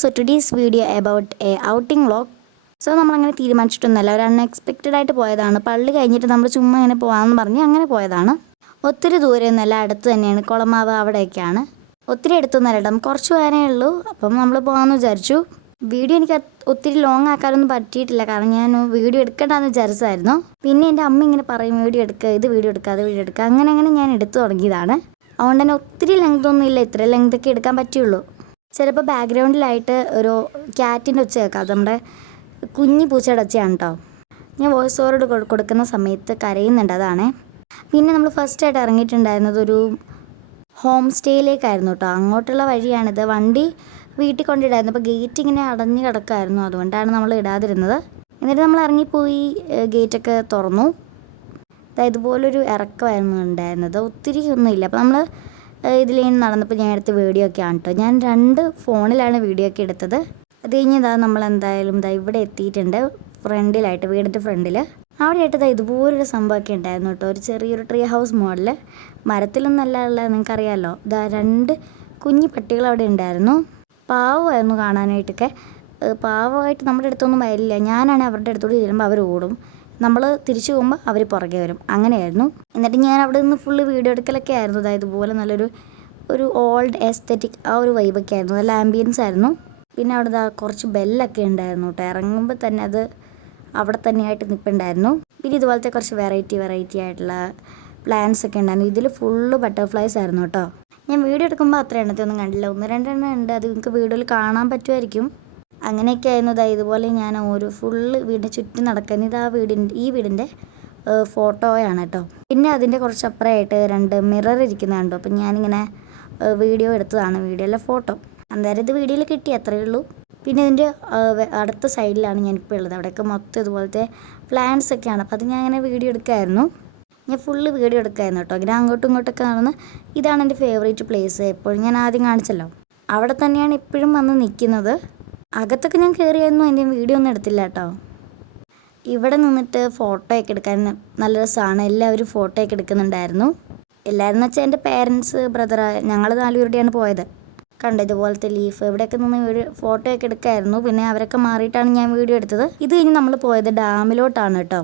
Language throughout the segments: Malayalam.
so today's video about a outing vlog. So നമ്മളങ്ങനെ തീരുമാനിച്ചിട്ടൊന്നുമല്ല, ഒരു അൺഎക്സ്പെക്റ്റഡ് ആയിട്ട് പോയതാണ്. പള്ളി കഴിഞ്ഞിട്ട് നമ്മൾ ചുമ്മാ ഇങ്ങനെ പോകാമെന്ന് പറഞ്ഞ് അങ്ങനെ പോയതാണ്. ഒത്തിരി ദൂരെയൊന്നുമല്ല, അടുത്ത് തന്നെയാണ്. കുളമാവ് അവിടെയൊക്കെയാണ്. ഒത്തിരി അടുത്തൊന്നുമല്ല, നമുക്ക് കുറച്ച് പോകാനേ ഉള്ളൂ. അപ്പം നമ്മൾ പോകാമെന്ന് വിചാരിച്ചു. വീഡിയോ എനിക്ക് ഒത്തിരി ലോങ് ആക്കാനൊന്നും പറ്റിയിട്ടില്ല, കാരണം ഞാൻ വീഡിയോ എടുക്കണ്ടെന്ന് വിചാരിച്ചതായിരുന്നു. പിന്നെ എൻ്റെ അമ്മ ഇങ്ങനെ പറയും, വീഡിയോ എടുക്കുക, ഇത് വീഡിയോ എടുക്കുക, അത് വീഡിയോ എടുക്കുക, അങ്ങനെ ഞാൻ എടുത്തു തുടങ്ങിയതാണ്. അതുകൊണ്ട് തന്നെ ഒത്തിരി ലെങ്ത് ഒന്നും ഇല്ല, ഇത്ര ലെങ്തൊക്കെ എടുക്കാൻ പറ്റുള്ളൂ. ചിലപ്പോൾ ബാക്ക്ഗ്രൗണ്ടിലായിട്ട് ഒരു ക്യാറ്റിൻ്റെ ഒച്ച കേൾക്കാം, അത് നമ്മുടെ കുഞ്ഞി പൂച്ചയുടെ ഒച്ചയാണ് കേട്ടോ. ഞാൻ വോയിസ് ഓവർ കൊടുക്കുന്ന സമയത്ത് കരയുന്നുണ്ട്, അതാണേ. പിന്നെ നമ്മൾ ഫസ്റ്റായിട്ട് ഇറങ്ങിയിട്ടുണ്ടായിരുന്നത് ഒരു ഹോം സ്റ്റേയിലേക്കായിരുന്നു കേട്ടോ. അങ്ങോട്ടുള്ള വഴിയാണിത്. വണ്ടി വീട്ടിൽ കൊണ്ടിടായിരുന്നു, അപ്പോൾ ഗേറ്റ് ഇങ്ങനെ അടഞ്ഞ് കിടക്കുമായിരുന്നു, അതുകൊണ്ടാണ് നമ്മൾ ഇടാതിരുന്നത്. എന്നിട്ട് നമ്മൾ ഇറങ്ങിപ്പോയി, ഗേറ്റൊക്കെ തുറന്നു. ഇതുപോലൊരു ഇറക്കമായിരുന്നു ഉണ്ടായിരുന്നത്, ഒത്തിരി ഒന്നുമില്ല. അപ്പോൾ നമ്മൾ ഇതിലിങ്ങനെ നടന്നപ്പോൾ ഞാൻ എടുത്ത വീഡിയോ ഒക്കെ ആണ് കേട്ടോ. ഞാൻ 2 ഫോണിലാണ് വീഡിയോ ഒക്കെ എടുത്തത്. അത് കഴിഞ്ഞ് നമ്മൾ എന്തായാലും ഇവിടെ എത്തിയിട്ടുണ്ട്, ഫ്രണ്ടിലായിട്ട്, വീടിൻ്റെ ഫ്രണ്ടിൽ. അവിടെയായിട്ട് ഇതുപോലൊരു സംഭവമൊക്കെ ഉണ്ടായിരുന്നു കേട്ടോ. ഒരു ചെറിയൊരു ട്രീ ഹൗസ് മോഡൽ, മരത്തിലൊന്നല്ല ഉള്ളത്, നിങ്ങൾക്കറിയാമല്ലോ. 2 കുഞ്ഞു പട്ടികൾ അവിടെ ഉണ്ടായിരുന്നു. പാവമായിരുന്നു കാണാനായിട്ടൊക്കെ. പാവമായിട്ട് നമ്മുടെ അടുത്തൊന്നും വരില്ല. ഞാനാണ് അവരുടെ അടുത്തോട്ട് ചെല്ലുമ്പോൾ അവർ ഓടും, നമ്മൾ തിരിച്ചു പോകുമ്പോൾ അവർ പുറകെ വരും, അങ്ങനെയായിരുന്നു. എന്നിട്ട് ഞാൻ അവിടെ നിന്ന് ഫുള്ള് വീഡിയോ എടുക്കലൊക്കെ ആയിരുന്നു. ഇതുപോലെ നല്ലൊരു ഓൾഡ് എസ്തെറ്റിക് ആ ഒരു വൈബൊക്കെ ആയിരുന്നു, നല്ല ആംബിയൻസ് ആയിരുന്നു. പിന്നെ അവിടെ കുറച്ച് ബെല്ലൊക്കെ ഉണ്ടായിരുന്നു കേട്ടോ. ഇറങ്ങുമ്പോൾ തന്നെ അത് അവിടെ തന്നെയായിട്ട് നിൽപ്പുണ്ടായിരുന്നു. പിന്നെ ഇതുപോലത്തെ കുറച്ച് വെറൈറ്റി ആയിട്ടുള്ള പ്ലാന്റ്സ് ഒക്കെ ഉണ്ടായിരുന്നു. ഇതിൽ ഫുള്ള് ബട്ടർഫ്ലൈസ് ആയിരുന്നു കേട്ടോ. ഞാൻ വീഡിയോ എടുക്കുമ്പോൾ അത്ര എണ്ണത്തൊന്നും കണ്ടില്ല, 1-2 എണ്ണം ഉണ്ട്. അത് നിങ്ങൾക്ക് വീഡിയോയിൽ കാണാൻ പറ്റുമായിരിക്കും. അങ്ങനെയൊക്കെ ആയിരുന്നു. ഇതുപോലെ ഞാൻ ഒരു ഫുള്ള് വീടിന് ചുറ്റും നടക്കുന്നത്. ഈ വീടിൻ്റെ ഫോട്ടോയാണ് കേട്ടോ. പിന്നെ അതിൻ്റെ കുറച്ച് അപ്പുറമായിട്ട് 2 മിറർ ഇരിക്കുന്നുണ്ടോ. അപ്പം ഞാനിങ്ങനെ വീഡിയോ എടുത്തതാണ്, വീഡിയോയിലെ ഫോട്ടോ. അന്നേരം ഇത് വീഡിയോയിൽ കിട്ടി, അത്രയേ ഉള്ളൂ. പിന്നെ ഇതിൻ്റെ അടുത്ത സൈഡിലാണ് ഞാനിപ്പോൾ ഉള്ളത്. അവിടെയൊക്കെ മൊത്തം ഇതുപോലത്തെ പ്ലാന്റ്സ് ഒക്കെയാണ്. അപ്പോൾ അത് ഞാൻ അങ്ങനെ വീഡിയോ എടുക്കായിരുന്നു. ഞാൻ ഫുള്ള് വീഡിയോ എടുക്കായിരുന്നു കേട്ടോ. ഇങ്ങനെ അങ്ങോട്ടും ഇങ്ങോട്ടൊക്കെ നടന്ന്. ഇതാണ് എൻ്റെ ഫേവറേറ്റ് പ്ലേസ്. എപ്പോഴും ഞാൻ ആദ്യം കാണിച്ചല്ലോ, അവിടെ തന്നെയാണ് ഇപ്പോഴും വന്ന് നിൽക്കുന്നത്. അകത്തൊക്കെ ഞാൻ കയറിയായിരുന്നു, എൻ്റെ വീഡിയോ ഒന്നും എടുത്തില്ല കേട്ടോ. ഇവിടെ നിന്നിട്ട് ഫോട്ടോയൊക്കെ എടുക്കാൻ നല്ല രസമാണ്. എല്ലാവരും ഫോട്ടോയൊക്കെ എടുക്കുന്നുണ്ടായിരുന്നു. എല്ലാവരും എന്ന് വെച്ചാൽ എൻ്റെ പേരൻസ്, ബ്രദർ, ഞങ്ങൾ 4 പേരുടെയാണ് പോയത്. കണ്ടോ ഇതുപോലത്തെ ലീഫ്, ഇവിടെയൊക്കെ നിന്ന് ഫോട്ടോയൊക്കെ എടുക്കായിരുന്നു. പിന്നെ അവരൊക്കെ മാറിയിട്ടാണ് ഞാൻ വീഡിയോ എടുത്തത്. ഇത് കഴിഞ്ഞ് നമ്മൾ പോയത് ഡാമിലോട്ടാണ് കേട്ടോ.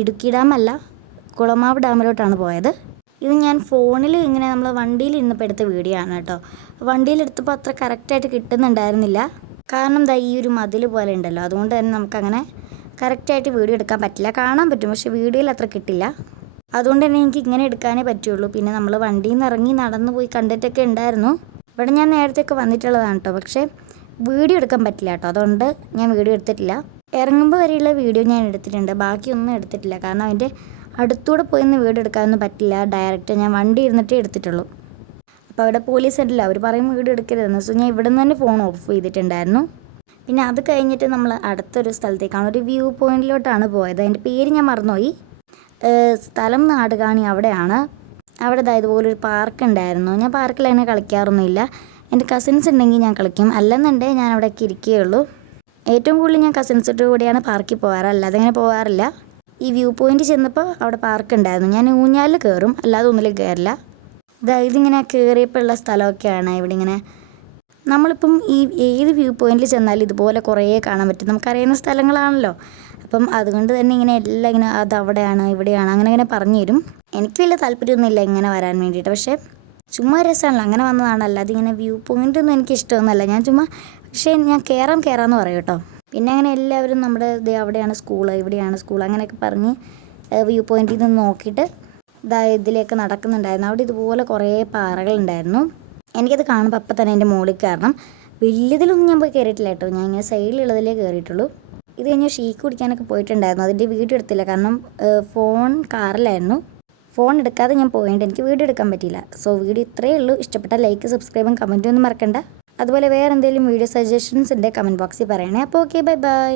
ഇടുക്കി ഡാമല്ല, കുളമാവ് ഡാമിലോട്ടാണ് പോയത്. ഇത് ഞാൻ ഫോണിൽ ഇങ്ങനെ നമ്മൾ വണ്ടിയിൽ ഇരുന്നപ്പോൾ എടുത്ത വീഡിയോ ആണ് കേട്ടോ. വണ്ടിയിലെടുത്തപ്പോൾ അത്ര കറക്റ്റായിട്ട് കിട്ടുന്നുണ്ടായിരുന്നില്ല, കാരണം ഈ ഒരു മതിൽ പോലെ ഉണ്ടല്ലോ, അതുകൊണ്ട് തന്നെ നമുക്കങ്ങനെ കറക്റ്റായിട്ട് വീഡിയോ എടുക്കാൻ പറ്റില്ല. കാണാൻ പറ്റും, പക്ഷേ വീഡിയോയിൽ അത്ര കിട്ടില്ല. അതുകൊണ്ട് തന്നെ എനിക്ക് ഇങ്ങനെ എടുക്കാനേ പറ്റുള്ളൂ. പിന്നെ നമ്മൾ വണ്ടിയിൽ നിന്ന് ഇറങ്ങി നടന്നു പോയി കണ്ടിട്ടൊക്കെ ഉണ്ടായിരുന്നു. ഇവിടെ ഞാൻ നേരത്തെയൊക്കെ വന്നിട്ടുള്ളതാണ് കേട്ടോ, പക്ഷേ വീഡിയോ എടുക്കാൻ പറ്റില്ല കേട്ടോ, അതുകൊണ്ട് ഞാൻ വീഡിയോ എടുത്തിട്ടില്ല. ഇറങ്ങുമ്പോൾ വരെയുള്ള വീഡിയോ ഞാൻ എടുത്തിട്ടുണ്ട്, ബാക്കിയൊന്നും എടുത്തിട്ടില്ല. കാരണം അതിൻ്റെ അടുത്തൂടെ പോയി വീഡിയോ എടുക്കാനൊന്നും പറ്റില്ല. ഡയറക്റ്റ് ഞാൻ വണ്ടി ഇരുന്നിട്ടേ എടുത്തിട്ടുള്ളൂ. അപ്പോൾ അവിടെ പോലീസ് ഉണ്ടല്ലോ, അവർ പറയും വീഡിയോ എടുക്കരുതെന്ന്. സോ ഞാൻ ഇവിടെ നിന്ന് തന്നെ ഫോൺ ഓഫ് ചെയ്തിട്ടുണ്ടായിരുന്നു. പിന്നെ അത് കഴിഞ്ഞിട്ട് നമ്മൾ അടുത്തൊരു സ്ഥലത്തേക്കാണ്, ഒരു വ്യൂ പോയിന്റിലോട്ടാണ് പോയത്. അതിൻ്റെ പേര് ഞാൻ മറന്നുപോയി. സ്ഥലം നാടുകാണി അവിടെയാണ്. അവിടെ ഇതുപോലൊരു പാർക്ക് ഉണ്ടായിരുന്നു. ഞാൻ പാർക്കിൽ അങ്ങനെ കളിക്കാറൊന്നുമില്ല. എൻ്റെ കസിൻസ് ഉണ്ടെങ്കിൽ ഞാൻ കളിക്കും, അല്ലെന്നുണ്ടെങ്കിൽ ഞാൻ അവിടെയൊക്കെ ഇരിക്കുകയുള്ളൂ. ഏറ്റവും കൂടുതൽ ഞാൻ കസിൻസിൻ്റെ കൂടെയാണ് പാർക്കിൽ പോകാറ്, അല്ലാതെ അങ്ങനെ പോകാറില്ല. ഈ വ്യൂ പോയിന്റ് ചെന്നപ്പോൾ അവിടെ പാർക്ക് ഉണ്ടായിരുന്നു. ഞാൻ ഊഞ്ഞാലിൽ കയറും, അല്ലാതെ ഒന്നിലും കയറില്ല. ഇതിങ്ങനെ കയറിയപ്പോൾ ഉള്ള സ്ഥലമൊക്കെയാണ് ഇവിടെ. ഇങ്ങനെ നമ്മളിപ്പം ഏത് വ്യൂ പോയിന്റിൽ ചെന്നാലും ഇതുപോലെ കുറേ കാണാൻ പറ്റും, നമുക്കറിയുന്ന സ്ഥലങ്ങളാണല്ലോ. അപ്പം അതുകൊണ്ട് തന്നെ ഇങ്ങനെ എല്ലാം ഇങ്ങനെ അതവിടെയാണ് ഇവിടെയാണ് അങ്ങനെ പറഞ്ഞു തരും. എനിക്ക് വലിയ താല്പര്യമൊന്നുമില്ല ഇങ്ങനെ വരാൻ വേണ്ടിയിട്ട്, പക്ഷേ ചുമ്മാ രസമാണല്ലോ, അങ്ങനെ വന്നതാണ്. അല്ലാതെ ഇങ്ങനെ വ്യൂ പോയിൻ്റ് ഒന്നും എനിക്ക് ഇഷ്ടമൊന്നുമല്ല. ഞാൻ ചുമ്മാ, പക്ഷേ ഞാൻ കയറാമെന്ന് പറയും കേട്ടോ. പിന്നെ അങ്ങനെ എല്ലാവരും നമ്മുടെ അവിടെയാണ് സ്കൂള്, ഇവിടെയാണ് സ്കൂൾ, അങ്ങനെയൊക്കെ പറഞ്ഞ് വ്യൂ പോയിന്റിൽ നിന്ന് നോക്കിയിട്ട് ഇതിലേക്ക് നടക്കുന്നുണ്ടായിരുന്നു. അവിടെ ഇതുപോലെ കുറേ പാറകളുണ്ടായിരുന്നു. എനിക്കത് കാണുമ്പോൾ അപ്പം തന്നെ എൻ്റെ മുകളിൽ കയറണം. വലിയതിലൊന്നും ഞാൻ പോയി കയറിയിട്ടില്ല കേട്ടോ, ഞാൻ ഇങ്ങനെ സൈഡിലുള്ളതിലേ കയറിയിട്ടുള്ളൂ. ഇത് കഴിഞ്ഞ് ഷീക്ക് കുടിക്കാനൊക്കെ പോയിട്ടുണ്ടായിരുന്നു. അതിൻ്റെ വീഡിയോ എടുത്തില്ല, കാരണം ഫോൺ കാറിലായിരുന്നു. ഫോൺ എടുക്കാതെ ഞാൻ പോയിട്ട് എനിക്ക് വീഡിയോ എടുക്കാൻ പറ്റിയില്ല. സോ വീഡിയോ ഇത്രയേ ഉള്ളൂ. ഇഷ്ടപ്പെട്ട ലൈക്ക്, സബ്സ്ക്രൈബും കമൻറ്റും ഒന്നും മറക്കണ്ട. അതുപോലെ വേറെ എന്തെങ്കിലും വീഡിയോ സജഷൻസ് ഉണ്ട്, കമൻറ്റ് ബോക്സിൽ പറയണേ. അപ്പോൾ ഓക്കെ, ബൈ.